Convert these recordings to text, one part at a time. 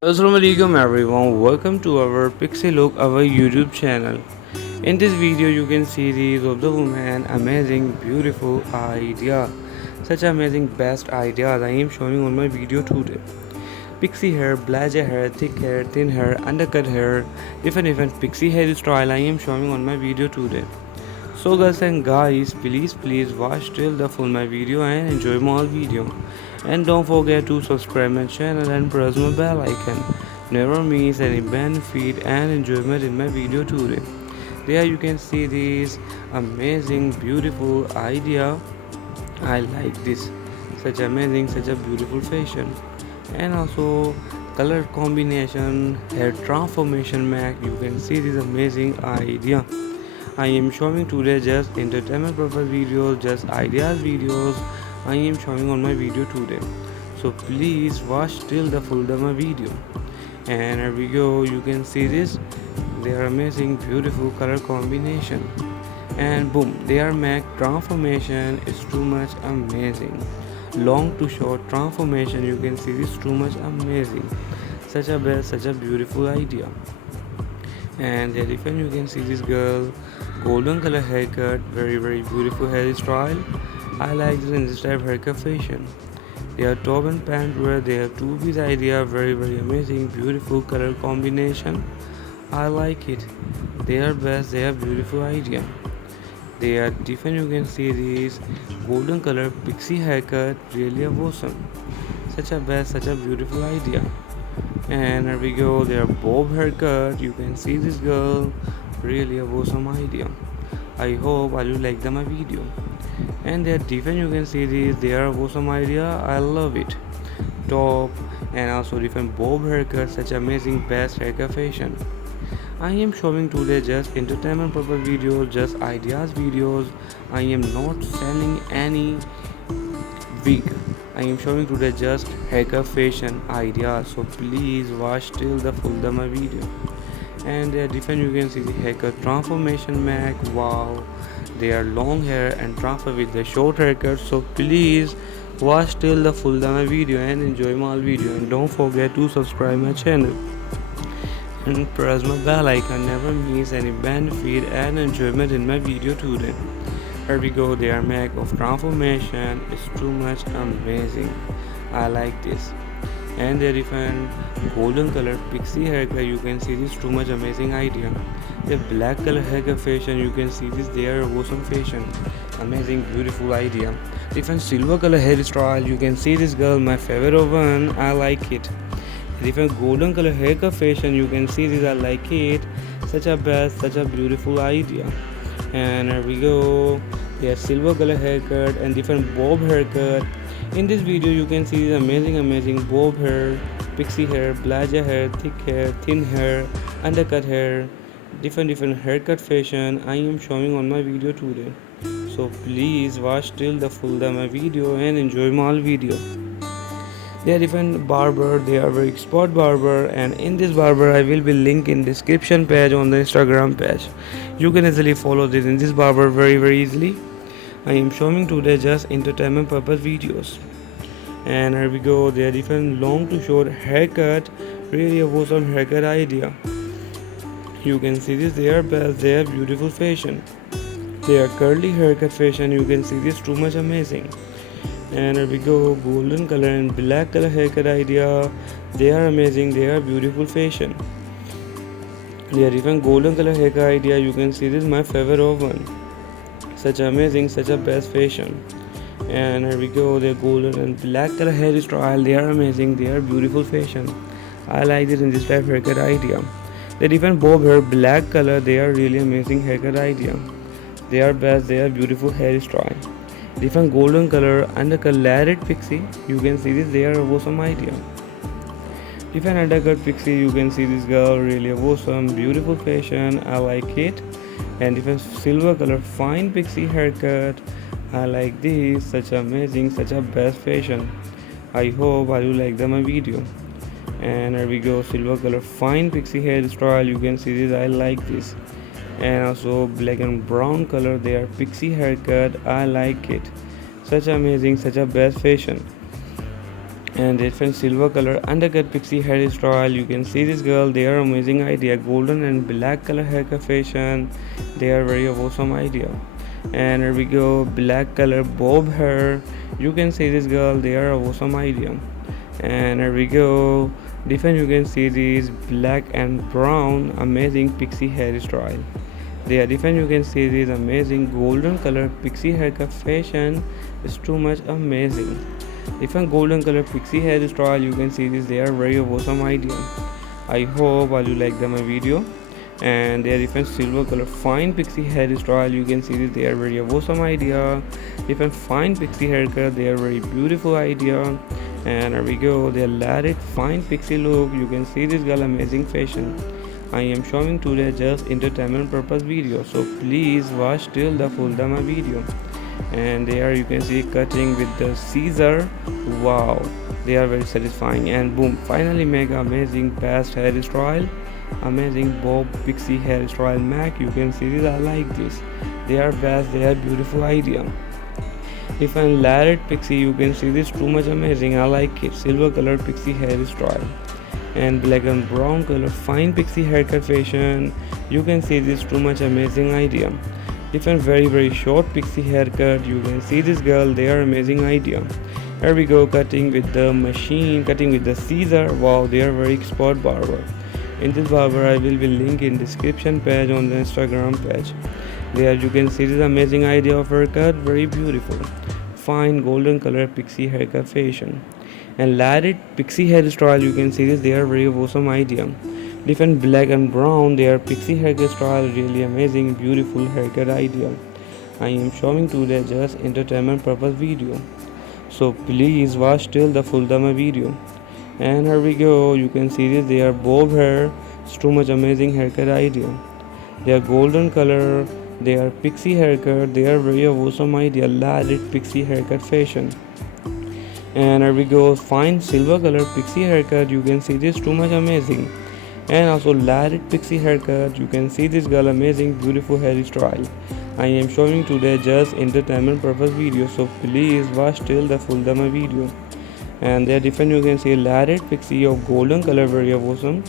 Assalamualaikum everyone, welcome to our Pixie Look, our YouTube channel. In this video you can see these of the woman amazing beautiful idea. Such amazing best ideas I am showing on my video today. Pixie hair, blazer hair, thick hair, thin hair, undercut hair, different pixie hairstyle I am showing on my video today. So girls and guys, please watch till the full my video and enjoy my video. And don't forget to subscribe my channel and press my bell icon. Never miss any benefit and enjoyment in my video today. There you can see this amazing beautiful idea. I like this. Such amazing, such a beautiful fashion. And also color combination, hair transformation mac. You can see this amazing idea. I am showing today just entertainment purpose videos, just ideas videos I am showing on my video today. So please watch till the full of my video. And here we go, you can see this. They are amazing, beautiful color combination. And boom, their Mac transformation is too much amazing. Long to short transformation, you can see this too much amazing. Such a best, such a beautiful idea. And there even you can see this girl golden color haircut, very beautiful hairstyle. I like this in this type of haircut fashion. Their top and pant wear, their two piece idea, very amazing beautiful color combination. I like it. They are best, they are beautiful idea. They are different, you can see this golden color pixie haircut, really awesome. Such a best, such a beautiful idea. And here we go, their bob haircut, you can see this girl, really a awesome idea. I hope I will like my video. And they're different, you can see this, they are awesome idea, I love it. Top and also different bob haircut, such amazing best haircut fashion. I am showing today just entertainment purpose videos, just ideas videos. I am not selling any wig. I am showing today just haircut fashion ideas, so please watch till the full of my video. And they are different, you can see the haircut transformation mac. Wow, they are long hair and transfer with the short haircut, so please watch till the full of my video and enjoy my video. And don't forget to subscribe my channel and press my bell icon, never miss any benefit and enjoyment in my video today. Here we go, their Mac of transformation is too much amazing. I like this. And their different golden color pixie haircut, you can see this too much amazing idea. The black color haircut fashion, you can see this, they are awesome fashion. Amazing beautiful idea. Different silver color hairstyle, you can see this girl, my favorite one, I like it. Different golden color haircut fashion, you can see this, I like it. Such a best, such a beautiful idea. And here we go, their silver color haircut and different bob haircut. In this video you can see this amazing bob hair, pixie hair, blazer hair, thick hair, thin hair, undercut hair, different haircut fashion I am showing on my video today. So please watch till the full of my video and enjoy my video. They are different barber, they are very expert barber, and in this barber I will be link in description page on the Instagram page. You can easily follow this in this barber very easily. I am showing today just entertainment purpose videos. And here we go, they are different long to short haircut, really awesome haircut idea. You can see this, they are best, they are beautiful fashion. They are curly haircut fashion, you can see this too much amazing. And here we go, golden color and black color haircut idea. They are amazing, they are beautiful fashion. They are different golden color haircut idea, you can see this my favorite one. Such amazing, such a best fashion. And here we go, the golden and black color hairstyle, they are amazing, they are beautiful fashion. I like this in this type of haircut idea. The different bob hair, black color, they are really amazing haircut idea. They are best, they are beautiful hairstyle. Different golden color undercut layered pixie, you can see this, they are awesome idea. Different undercut pixie, you can see this girl, really awesome, beautiful fashion, I like it. And different silver color fine pixie haircut, I like this, such amazing, such a best fashion. I hope I will like my video. And here we go, silver color fine pixie hairstyle, you can see this, I like this. And also black and brown color, they are pixie haircut, I like it. such amazing, such a best fashion. And different silver color undercut pixie hairstyle. You can see this girl, they are amazing idea. Golden and black color haircut fashion, they are very awesome idea. And here we go, black color bob hair. You can see this girl, they are awesome idea. And here we go, different. You can see these black and brown amazing pixie hairstyle. They are different. You can see this amazing golden color pixie haircut fashion is too much amazing. Different golden color pixie hairstyle. You can see this, they are very awesome idea. I hope all you like them my video. And they are different silver color fine pixie hairstyle. You can see this, they are very awesome idea. Different fine pixie haircut, they are very beautiful idea. And here we go, they are layered fine pixie look. You can see this girl amazing fashion. I am showing today just entertainment purpose video, so please watch till the full demo video. And there you can see cutting with the scissor. Wow, they are very satisfying. And boom, finally make amazing best hairstyle, amazing bob pixie hairstyle make. You can see this, I like this, they are best, they are beautiful idea. Different layered pixie, you can see this, too much amazing, I like it. Silver color pixie hairstyle and black and brown color fine pixie haircut fashion. You can see this, too much amazing idea. Different very short pixie haircut. You can see this girl, they are amazing idea. Here we go, cutting with the machine, cutting with the scissor. Wow, they are very expert barber. In this barber I will be link in description page on the Instagram page. There you can see this amazing idea of haircut, very beautiful fine golden color pixie haircut fashion. And layered pixie hairstyle, you can see this, they are very awesome idea. Different black and brown, they are pixie haircut style, really amazing beautiful haircut idea. I am showing today just entertainment purpose video, so please watch till the full demo video. And here we go, you can see this, they are bob hair. It's too much amazing haircut idea. They are golden color, they are pixie haircut, they are very awesome idea, layered pixie haircut fashion. And here we go, fine silver color pixie haircut. You can see this, too much amazing. And also layered pixie haircut. You can see this girl amazing beautiful hairstyle. I am showing today just entertainment purpose video, so please watch till the full demo video. And they are different. You can see layered pixie of golden color, very awesome.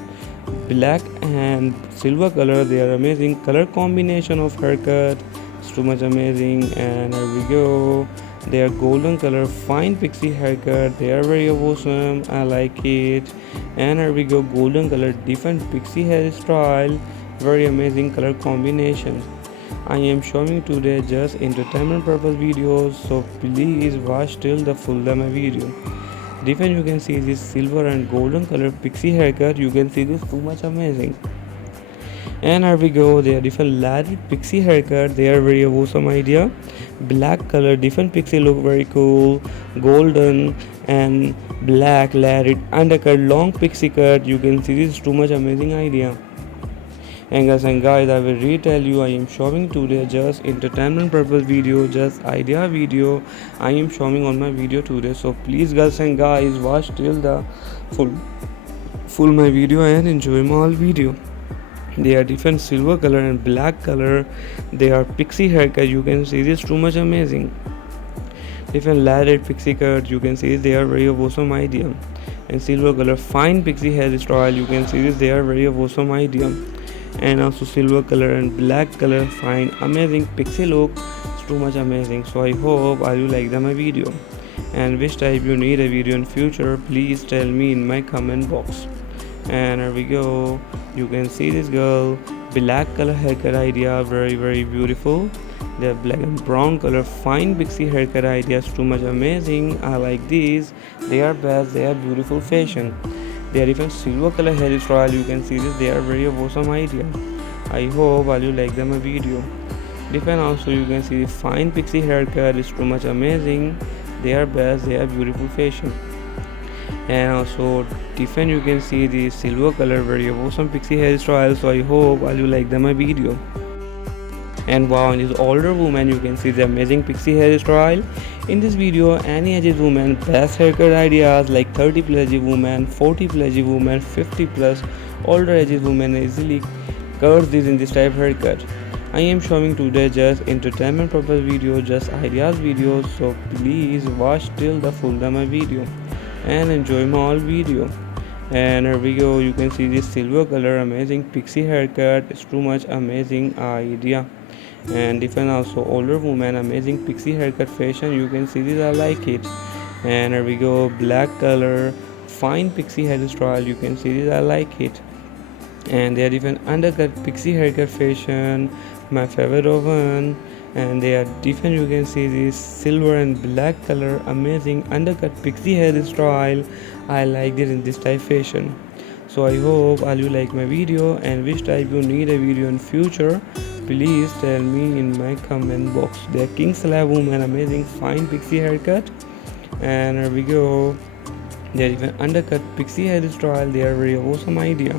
Black and silver color, they are amazing color combination of haircut. It's too much amazing. And here we go, they are golden color fine pixie haircut, they are very awesome, I like it. And here we go, golden color different pixie hairstyle, very amazing color combination. I am showing today just entertainment purpose videos, so please watch till the full demo video. Different, you can see this silver and golden color pixie haircut. You can see this, too much amazing. And here we go, they are different layered pixie haircut, they are very awesome idea. Black color different pixie look, very cool. Golden and black layered undercut long pixie cut. You can see this, too much amazing idea. And guys, I will retell you, I am showing today just entertainment purpose video, just idea video I am showing on my video today, so please guys watch till the full my video and enjoy my video. They are different silver color and black color, they are pixie haircut. You can see this, too much amazing. Different layered pixie cut. You can see they are very awesome idea. And silver color fine pixie hairstyle. You can see this, they are very awesome idea. And also silver color and black color fine amazing pixie look. It's too much amazing. So I hope all you like my video, and which type you need a video in future, please tell me in my comment box. And here we go, you can see this girl black color haircut idea, very beautiful. The black and brown color fine pixie haircut ideas, too much amazing, I like these, they are best, they are beautiful fashion. They are different silver color hairstyle. You can see this, they are very awesome idea. I hope all you like them a video. Different also, you can see the fine pixie haircut is too much amazing, they are best, they are beautiful fashion. And also different, you can see the silver color very awesome pixie hairstyle, so I hope all you like them a video. And wow, in this older woman you can see the amazing pixie hairstyle. In this video, any aged woman best haircut ideas like 30 plus age woman, 40 plus age woman, 50 plus older aged woman easily curves this in this type haircut. I am showing today just entertainment purpose video, just ideas videos, so please watch till the full of my video and enjoy my all video. And here we go, you can see this silver color amazing pixie haircut. It's too much amazing idea. And different also older woman amazing pixie haircut fashion, you can see this, I like it. And here we go, black color fine pixie hairstyle, you can see this, I like it. And they are different undercut pixie haircut fashion, my favorite one. And they are different, you can see this silver and black color amazing undercut pixie hairstyle, I like this in this type fashion. So I hope all you like my video, and which type you need a video in future, please tell me in my comment box. They are king slab woman amazing fine pixie haircut. And here we go, they are even undercut pixie hairstyle, they are very awesome idea,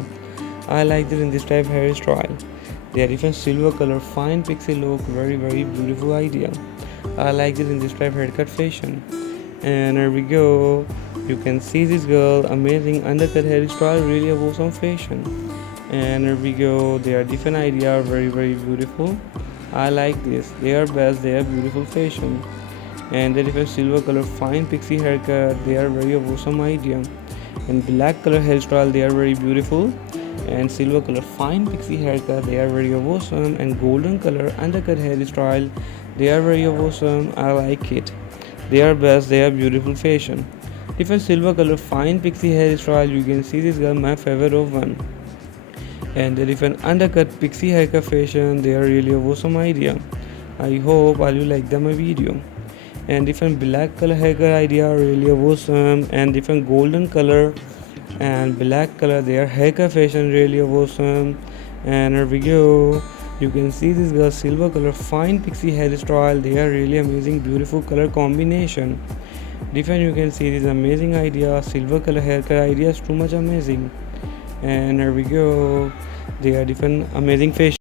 I like this in this type hairstyle. They are different silver color fine pixie look, very beautiful idea, I like this in this type haircut fashion. And here we go, you can see this girl amazing undercut hairstyle, really awesome fashion. And here we go, they are different idea, very beautiful, I like this, they are best, they are beautiful fashion. And they different silver color fine pixie haircut, they are very awesome idea. And black color hairstyle, they are very beautiful. And silver color fine pixie haircut, they are very awesome. And golden color undercut hairstyle, they are very awesome, I like it, they are best, they are beautiful fashion. Different silver color fine pixie hairstyle, you can see this girl my favorite of one. And the different undercut pixie haircut fashion, they are really awesome idea, I hope all you like them my video. And different black color haircut idea, really awesome. And different golden color and black color, their haircut fashion, really awesome. And here we go, you can see this girl silver color fine pixie hairstyle, they are really amazing beautiful color combination. Different, you can see this amazing idea, silver color haircut idea is too much amazing. And here we go, they are different amazing fashion.